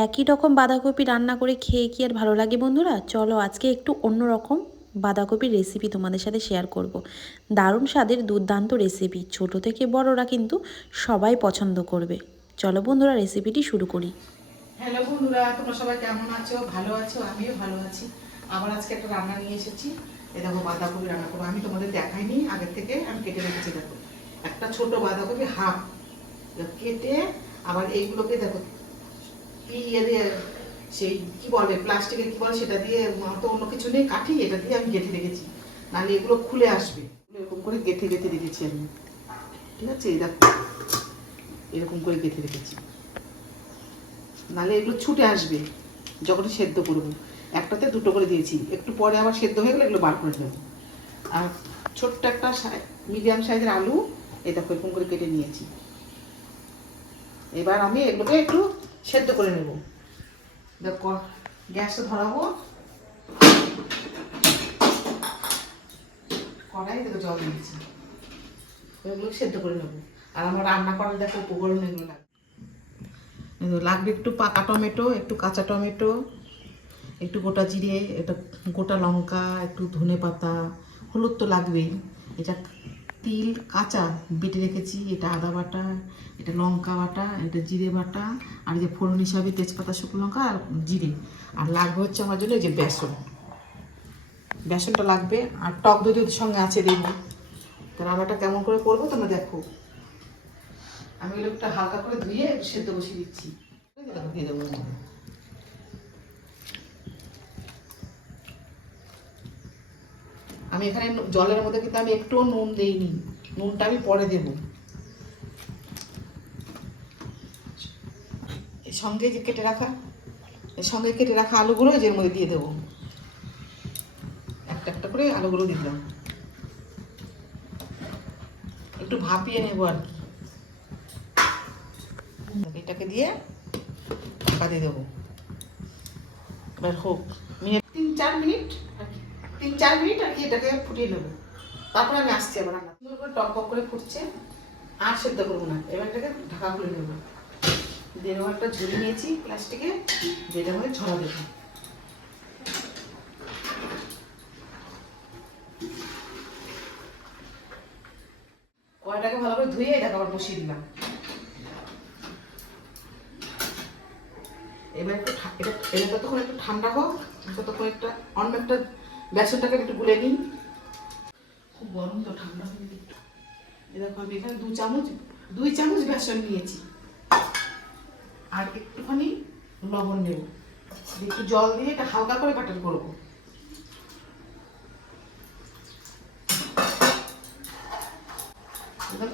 একই রকম বাঁধাকপি রান্না করে খেয়ে কি আর ভালো লাগে বন্ধুরা? চলো আজকে একটু অন্যরকম বাঁধাকপির রেসিপি তোমাদের সাথে শেয়ার করব। দারুণ স্বাদের দুর্দান্ত রেসিপি, ছোট থেকে বড়রা কিন্তু সবাই পছন্দ করবে। চলো বন্ধুরা রেসিপিটি শুরু করি। হ্যালো বন্ধুরা, তোমরা সবাই কেমন আছো? ভালো আছো? আমিও ভালো আছি। আবার আজকে একটা রান্না নিয়ে এসেছি। এ দেখো, বাঁধাকপি রান্না করবো। আমি তোমাদের দেখাইনি, আগের থেকে আমি কেটে রেখেছি। দেখো, একটা ছোট বাঁধাকপি হাফ কেটে, আবার এইগুলোকে দেখো ইয়ে দিয়ে, সেই কি বলে, প্লাস্টিকের কি বলে সেটা দিয়ে, তো অন্য কিছু নেই, কাঠি, এটা দিয়ে আমি গেঁথে রেখেছি, নাহলে এগুলো খুলে আসবে। এরকম করে গেঁথে গেঁথে রেখেছি আমি, ঠিক আছে? এই দেখো, এরকম করে গেঁথে রেখেছি, নাহলে এগুলো ছুটে আসবে যখন সেদ্ধ করবো। একটাতে দুটো করে দিয়েছি, একটু পরে আবার সেদ্ধ হয়ে গেলে এগুলো বার করে দেবো। আর ছোট্ট একটা মিডিয়াম সাইজের আলু, এই দেখো এরকম করে কেটে নিয়েছি। এবার আমি এগুলোকে একটু সেদ্ধ করে নেব। দেখো, গ্যাসটা ধরাবো, কড়াই দেখো জল দিয়েছি, এগুলোকে সেদ্ধ করে নেবো। আর আমার রান্না করার দেখো উপকরণ এগুলো লাগবে একটু পাকা টমেটো, একটু কাঁচা টমেটো, একটু গোটা জিরে, এটা গোটা লঙ্কা, একটু ধনে পাতা, হলুদ তো লাগবেই। এটা তিল কাঁচা বেটে রেখেছি, এটা আদা বাটা, এটা লঙ্কা বাটা, এটা জিরে বাটা, আর যে ফোড়ন হিসাবে তেজপাতা, শুকনো লঙ্কা আর জিরে। আর লাগবে হচ্ছে আমার জন্য এই যে বেসন, বেসনটা লাগবে। আর টক দই যদি সঙ্গে আছে দেবো। তো রান্নাটা কেমন করে করবো তোমরা দেখো। আমি এগুলো একটু হালকা করে ধুয়ে সেদ্ধ বসিয়ে দিচ্ছি, দিয়ে দেবো। আমি এখানে জলের মধ্যে কিন্তু আমি একটুও নুন দেইনি, নুনটা আমি পরে দেব। এর সঙ্গে যে কেটে রাখা আলুগুলো এর মধ্যে দিয়ে দেবো। একটা একটা করে আলুগুলো দিয়ে দিলাম, একটু ভাপিয়ে নেব আর কি। এটাকে দিয়ে ঢাকা দিয়ে দেবো। এবার হোক মিনিট 3-4 মিনিট আর কি, 3-4 মিনিট আর কি, এটাকে ফুটিয়ে নেবো। তারপরে আমি আসছি আবার রান্না। সুন্দর করে টক টক করে ফুটছে, আর সেদ্ধ করবো না। এবার এটাকে ঢাকা খুলে নেবো। দিয়ে নেবো একটা ঝুড়ি নিয়েছি প্লাস্টিকে, যেটা মধ্যে ছড়া দেবো। কড়াইটাকে ভালো করে ধুয়ে এটাকে আবার বসিয়ে দিলাম। এবার একটু এটা ততক্ষণ একটু ঠান্ডা হোক, ততক্ষণ একটা অন্য একটা বেসনটাকে একটু গুলে নিই। খুব গরম তো, ঠান্ডা হয়ে গেছে। এরকম আমি এখানে 2 চামচ বেসন নিয়েছি, আর একটুখানি লবণ নেব, একটু জল দিয়ে এটা হালকা করে ব্যাটার করবো।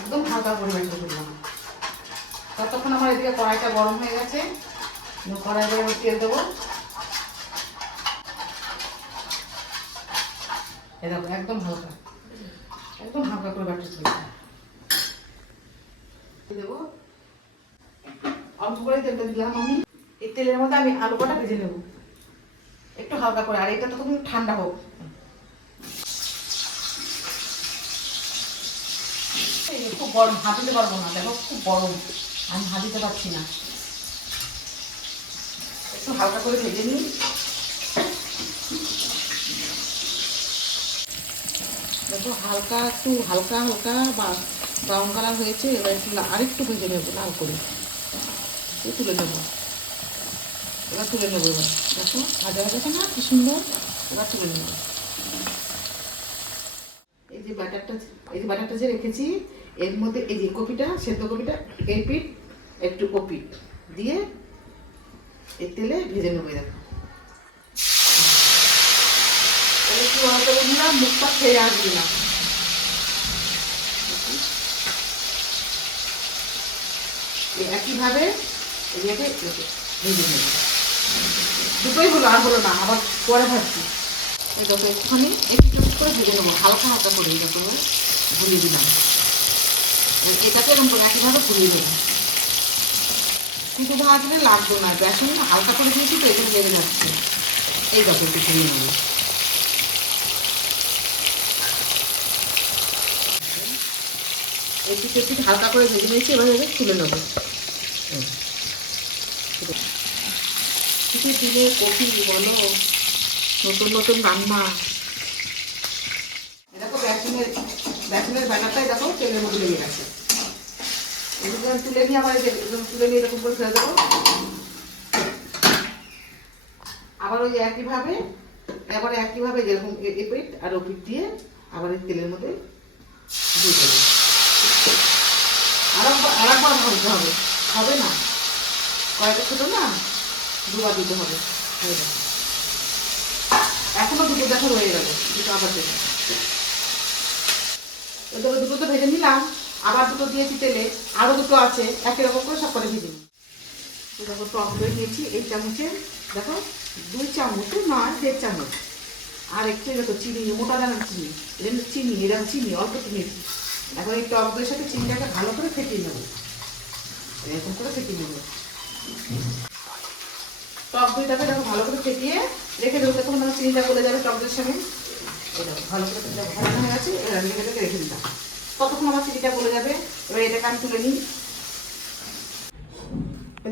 একদম হালকা করে ব্যাটার করলাম। ততক্ষণ আমার এদিকে কড়াইটা গরম হয়ে গেছে, কড়াইতে এবার তেল দেবো। দেখো একদম হালকা করে ব্যাটার করবো। দেবো অল্প করে তেলটা দিলাম আমি। এই তেলের মধ্যে আমি আলু কটা ভেজে নেবো একটু হালকা করে, আর এটা তখন ঠান্ডা হোক। খুব গরম, ভাজতে পারবো না, দেখো খুব গরম, আমি ভাজতে পারছি না। একটু হালকা করে ভেজে নিই। দেখো হালকা বা ব্রাউন কালার হয়েছে। এবার একটু আরেকটু ভেজে নেবো লাল করে, তুলে নেবো। এবার দেখো ভাজা হয়ে গেছে না, কি সুন্দর। এবার তুলে নেবো। এই যে ব্যাটারটা যে রেখেছি, এর মধ্যে এই যে কপিটা, সেদ্ধ কপিটা, এই পিঠ একটু কপিট দিয়ে এই তেলে ভেজে নেবো। দেখো একটু হয়তো বন্ধুরা মুখটা খেয়ে আসবে না। একইভাবে এটাকে ভেজে নেব। দুটোই হলো, আর হলো না, আবার পরে ভাজছি। এই দেখো একটুখানি একটু করে ভেজে নেবো, হালকা হালকা করে এরকম ভুলিয়ে দিলাম। এটাকে এরকম করে একইভাবে ভুলিয়ে দেবো। শুধু ভাজলে লাগবে না, বেসন হালকা করে দিয়েছি তো এখানে লেগে যাচ্ছে। এই দেখো একটু ভুলিয়ে নেবো। একটু হালকা করে ভেজে নিয়েছি, এবার তুলে নেবো। ছুটির দিনে কফি বলো, নতুন নতুন রান্না। দেখো বেসনের ব্যাটারটাই দেখো তেলের মধ্যে লেগে গেছে। এগুলো আমি তুলে নিয়ে আবার তুলে নিয়ে এরকম করে ফেলে দেবো। আবার ওই একইভাবে যেরকম এপিট আর ওপিট দিয়ে আবার এই তেলের মধ্যে দিয়ে দেবো। আরেকবার ভাজতে হবে, হবে না, কয়েকটা ছোটো না, দুবার দিতে হবে। এখনো দুটো দেখো রয়ে গেল, দুটো আবার দেবো। দুটো তো ভেজে নিলাম, আবার দুটো দিয়েছি তেলে, আরও দুটো আছে, একই রকম করে সব করে ভেজে নিই। দেখো টক দই নিয়েছি এই চামচে, দেখো 2 চামচ না 1.5 চামচ। আর একটু দেখো চিনি, মোটা দানার চিনি, এটা চিনি, এটা চিনি অল্প চিনি। এখন এই টক দইয়ের সাথে চিনিটাকে ভালো করে ফেটিয়ে নেবো, এরকম করে ফেটিয়ে নেবো। টক দইটাকে দেখো ভালো করে ফেটিয়ে রেখে দেবো, তখন আমার চিনিটা গলে যাবে টক দইয়ের সঙ্গে। এটা ভালো করে ভালো হয়ে গেছে, এবার এটাকে রেখে দিলাম, ততক্ষণ আমার চিনিটা গলে যাবে। এবার এটাকে আমি তুলে নিই।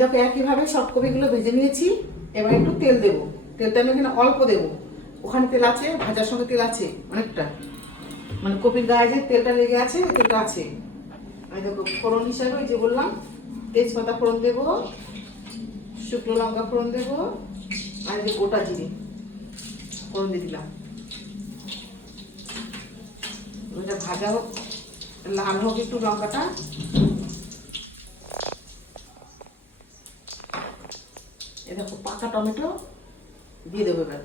দেখো একইভাবে সব কপিগুলো ভেজে নিয়েছি। এবার একটু তেল দেবো, তেলটা আমি এখানে অল্প দেবো, ওখানে তেল আছে, ভাজার সঙ্গে তেল আছে অনেকটা, মানে কপির গায়ে যে তেলটা লেগে আছে ওই তেলটা আছে। আমি দেখো ফোড়ন হিসাবে ওই যে বললাম, তেজপাতা ফোড়ন দেবো, শুকনো লঙ্কা ফোড়ন দেবো, আর যে গোটা জিরে ফোড়ন দিয়ে দিলাম। ওইটা ভাজা হোক, লাল হোক একটু লঙ্কাটা। এ দেখো পাকা টমেটো দিয়ে দেবো, এবার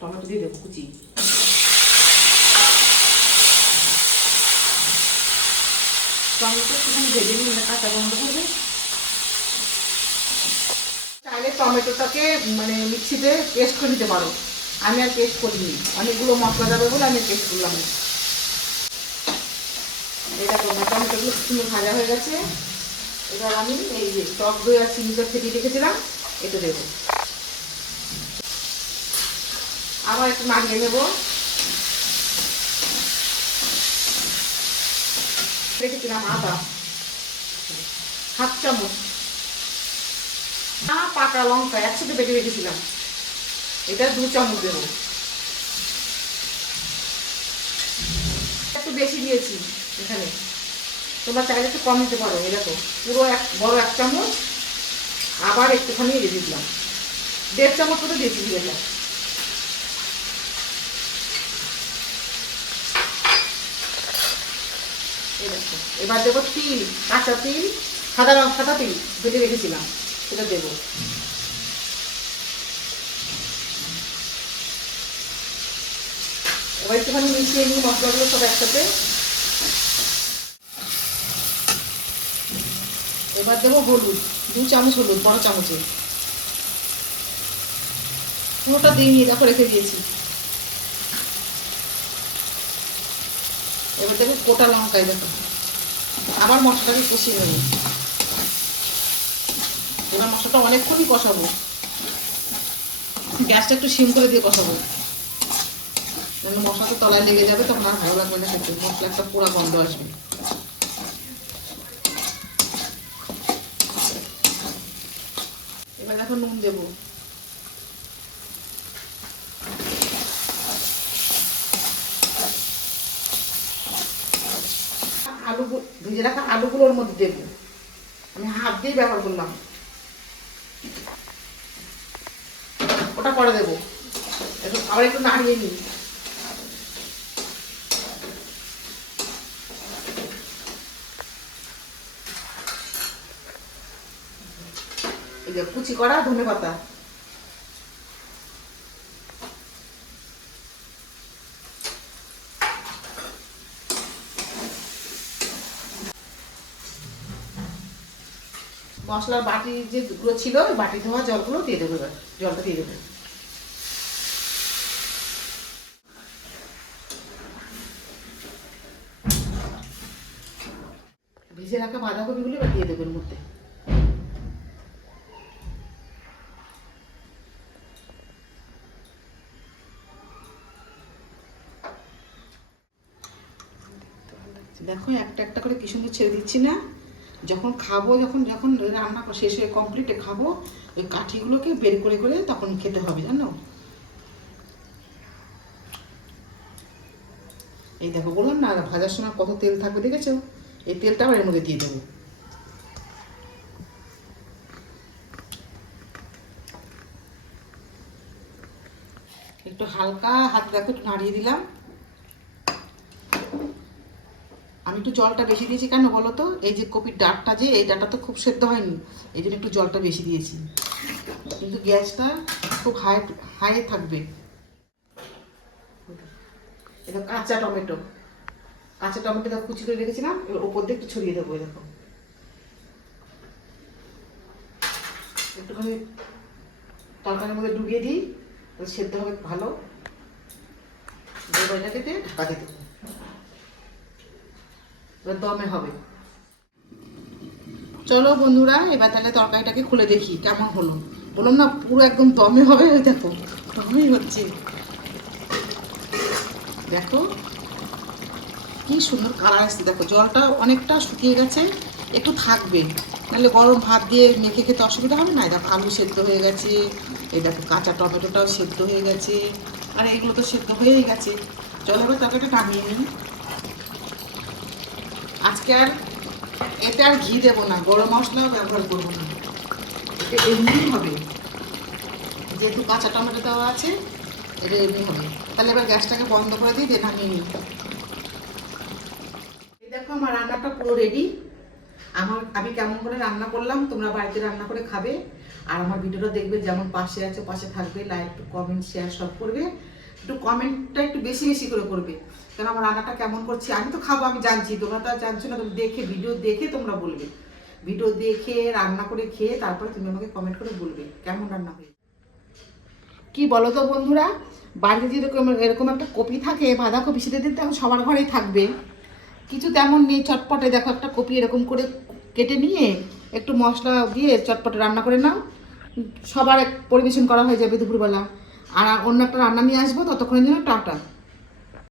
টমেটো দিয়ে দেবো কুচি। টমেটো একটুখানি ভেজে নিই, কাঁচা গন্ধ হবে। চাইলে টমেটোটাকে মানে মিক্সিতে পেস্ট করে নিতে পারো, আমি আর পেস্ট করিনি, অনেকগুলো মশলা যাবে বলে আমি পেস্ট করলাম না। এটা টমেটোগুলো সুন্দর ভাজা হয়ে গেছে। এবার আমি এই যে টক দই আর চিনিটা ফেটিয়ে রেখেছিলাম এটা দেবো, আবার একটু নাড়িয়ে নেবো। রেখেছিলাম আদা 1/2 চামচ, পাকা লঙ্কা একসাথে বেটে রেখেছিলাম, এটা 2 চামচ দেবো। একটু বেশি দিয়েছি এখানে, তোমরা চাইলে একটু কম দিতে পারো। এই দেখো পুরো বড় 1 চামচ, আবার একটুখানি রেখে দিলাম, 1.5 চামচ মতো দিয়েছি এটা। এবার দেবো তিল, কাঁচা তিল, সাদা তিল ভেজে রেখেছিলাম, সেটা দেবো। এবার একটুখানি মিশিয়ে নিই মশলাগুলো সব একসাথে। এবার দেবো হলুদ, 2 চামচ হলুদ, বড় চামচে, পুরোটা দিয়ে নিয়ে দেখো রেখে দিয়েছি। এবার দেবো গোটা লঙ্কায়, দেখো আবার মশলাটাকে কষিয়ে নেবো। এবার মশলাটা অনেকক্ষণই কষাবো, গ্যাসটা একটু সিম করে দিয়ে কষাবো, যেন মশলাটা তলায় লেগে যাবে, তখন আর ভালো লাগবে না খেতে, মশলা একটা পোড়া গন্ধ আসবে। এবার দেখো নুন দেবো, আলু ভেজে রাখা আলুগুলোর মধ্যে দেবো, আমি হাত দিয়ে ব্যবহার করলাম, ওটা পরে দেবো। আবার একটু নাড়িয়ে নিই। এই যে কুচি করা ধনেপাতা, মশলার বাটি যেগুলো ছিল বাটি ধোয়া জলগুলো দিয়ে দেবো, এবার জলটা দিয়ে দেবো। ভেজে রাখা বাঁধাকপিগুলো এবার দিয়ে দেবো এর মধ্যে। দেখো একটা একটা করে কি সুন্দর ছেড়ে দিচ্ছি না, যখন খাবো, যখন যখন রান্না শেষ হয়ে কমপ্লিটে খাবো, ওই কাঠিগুলোকে বের করে করে তখন খেতে হবে, জানো। এই দেখো, বললাম না ভাজার সময় কত তেল থাকবে, দেখেছো? এই তেলটা আবার এর মধ্যে দিয়ে দেবো। একটু হালকা হাত দেখো, একটু নাড়িয়ে দিলাম। আমি একটু জলটা বেশি দিয়েছি, কেন বলো তো? এই যে কপির ডাঁটটা, যে এই ডাঁটটা তো খুব সেদ্ধ হয়নি, এই জন্য একটু জলটা বেশি দিয়েছি। কিন্তু গ্যাসটা খুব হাই থাকবে। এটা কাঁচা টমেটো, কাঁচা টমেটো কুচি করে রেখেছিলাম, এবার ওপর দিয়ে একটু ছড়িয়ে দেবো। দেখো, একটুখানি তরকারির মধ্যে ডুবিয়ে দিই, সেদ্ধ হবে ভালো। এটাকে দিয়ে ঢাকা দিয়ে দেবো, এবার দমে হবে। চলো বন্ধুরা, এবার তাহলে তরকারিটাকে খুলে দেখি কেমন হলো। বললাম না পুরো একদম দমে হবে। ওই দেখো, দমেই হচ্ছে। দেখো কি সুন্দর কালার আসছে। দেখো জলটা অনেকটা শুকিয়ে গেছে, একটু থাকবে, নাহলে গরম ভাত দিয়ে মেখে খেতে অসুবিধা হবে না। দেখো আলু সেদ্ধ হয়ে গেছে, এই দেখো কাঁচা টমেটোটাও সেদ্ধ হয়ে গেছে, আর এগুলো তো সেদ্ধ হয়েই গেছে। চলো এবার তরকারিটা নামিয়ে নিই। আজকে আর এতে আর ঘি দেবো না, গরম মশলাও ব্যবহার করবো না, এটা এমনিই হবে, যেহেতু কাঁচা টমেটো দেওয়া আছে, এটা এমনি হবে। তাহলে এবার গ্যাসটাকে বন্ধ করে দিই, দিয়ে নামিয়ে নিই। এই দেখো আমার রান্নাটা পুরো রেডি। আমি কেমন করে রান্না করলাম তোমরা বাড়িতে রান্না করে খাবে, আর আমার ভিডিওটা দেখবে, যেমন পাশে আছে পাশে থাকবে, লাইক কমেন্ট শেয়ার সব করবে। একটু কমেন্টটা একটু বেশি বেশি করে করবে, কারণ আমার রান্নাটা কেমন করছি আমি তো খাবো, আমি জানছি, তোমরা তো আর জানছো না। তুমি দেখে, ভিডিও দেখে তোমরা বলবে, ভিডিও দেখে রান্না করে খেয়ে তারপরে তুমি আমাকে কমেন্ট করে বলবে কেমন রান্না হয়েছে। কি বলো তো বন্ধুরা, বাড়িতে যেরকম এরকম একটা কপি থাকে, বাঁধাকপি, সেটা দিতে এখন সবার ঘরেই থাকবে। কিছু তেমন নেই, চটপটে দেখো একটা কপি এরকম করে কেটে নিয়ে একটু মশলা দিয়ে চটপটে রান্না করে নাও, সবার পরিবেশন করা হয়ে যাবে দুপুরবেলা। আর অন্য একটা রান্না নিয়ে আসবো, ততক্ষণের জন্য টাটা।